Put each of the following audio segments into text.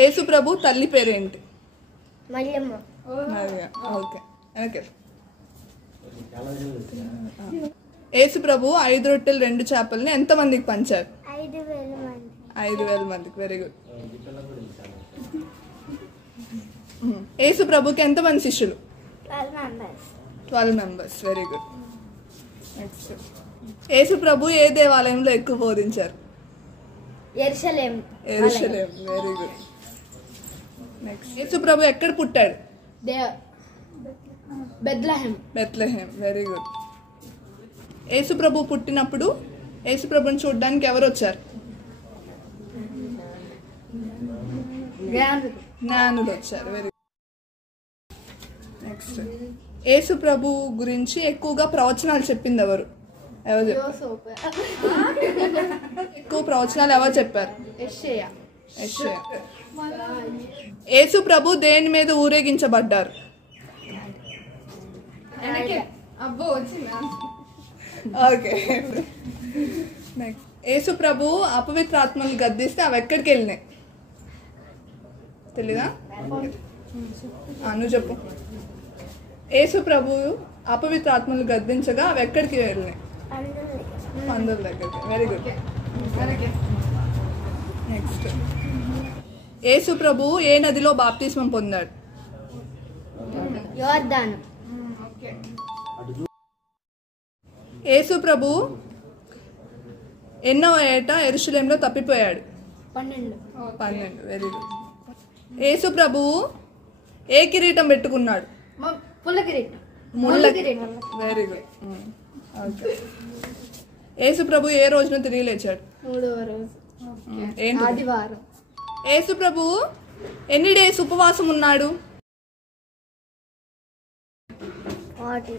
యేసు ప్రభు తల్లి పేరేంటి? మరియమ్మ. Okay okay. యేసు ప్రభు 5 రొట్టెలు 2 చేపల్ని ఎంతమందికి పంచారు? 5,000 మంది. 5,000 మందికి. Very good. యేసు ప్రభుకి ఎంతమంది శిష్యులు? 12 మెంబర్స్. Very good. నెక్స్ట్, యేసు ప్రభు ఏ దేవాలయంలో ఎక్కువ బోధించారు? యెరూషలేం. Very good. నెక్స్ట్, యేసు ప్రభు ఎక్కడ పుట్టాడు? బెత్లెహేం. Very good. యేసు ప్రభు పుట్టినప్పుడు యేసు ప్రభుని చూడడానికి ఎవరు వచ్చారు? జ్ఞానులు వచ్చారు. Very good. నెక్స్ట్, యేసు ప్రభు గురించి ఎక్కువగా ప్రవచనాలు చెప్పింది ఎవరు? ఎక్కువ ప్రవచనాలు ఎవరు చెప్పారు? యెషయా. యేసు ప్రభు దేని మీద ఊరేగించబడ్డారు? ఓకే. నెక్స్ట్, యేసు ప్రభు అపవిత్రాత్మలు గద్దిస్తే అవి ఎక్కడికి వెళ్ళినాయి? తెలీదా? నువ్వు చెప్పు. యేసు ప్రభు అపవిత్రాత్మలు గద్దించగా అవి ఎక్కడికి వెళ్ళినాయి? పందుల దగ్గరికి. Very good. నెక్స్ట్, యేసు ప్రభు ఏ నదిలో బాప్తిస్మం పొందాడు? యోర్దాను. యేసు ప్రభు ఎన్నో ఏట యెరూషలేంలో తప్పిపోయాడు? 12. Very good. యేసు ప్రభు ఏ కిరీటం పెట్టుకున్నాడు? ముళ్ళ కిరీటం. Very good. ఓకే. యేసు ప్రభు ఏ రోజున తిరిగి లేచాడు? 3వ రోజు. ఆదివారం. యేసు ప్రభు ఎన్ని డేస్ ఉపవాసం ఉన్నాడు? 40.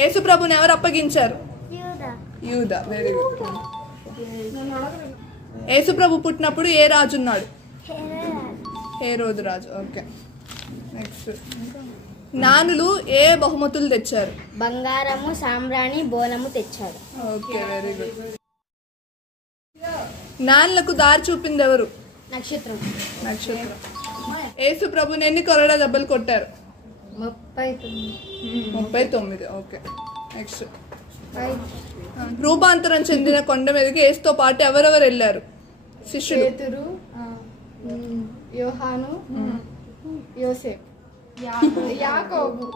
యేసు ప్రభుని ఎవరు అప్పగించారు? యూదా. Very good. యేసు ప్రభు పుట్టినప్పుడు ఏ రాజు ఉన్నాడు? హేరోదు రాజు. ఓకే. నెక్స్ట్, జ్ఞానులు ఏ బహుమతులు తెచ్చారు? బంగారము, సాంబ్రాణి, బోనము తెచ్చారు. ఓకే. Very good. జ్ఞానులకు దారి చూపింది ఎవరు? నక్షత్రం. యేసు ప్రభుని ఎన్ని కొరడా దెబ్బలు కొట్టారు? 39. ఓకే. నెక్స్ట్, రూపాంతరం చెందిన కొండ మీదకి యేసుతో పాటు ఎవరెవరు వెళ్ళారు? శిష్యులు. పేతురు, యోహాను, యోసేపు, యాకోబు.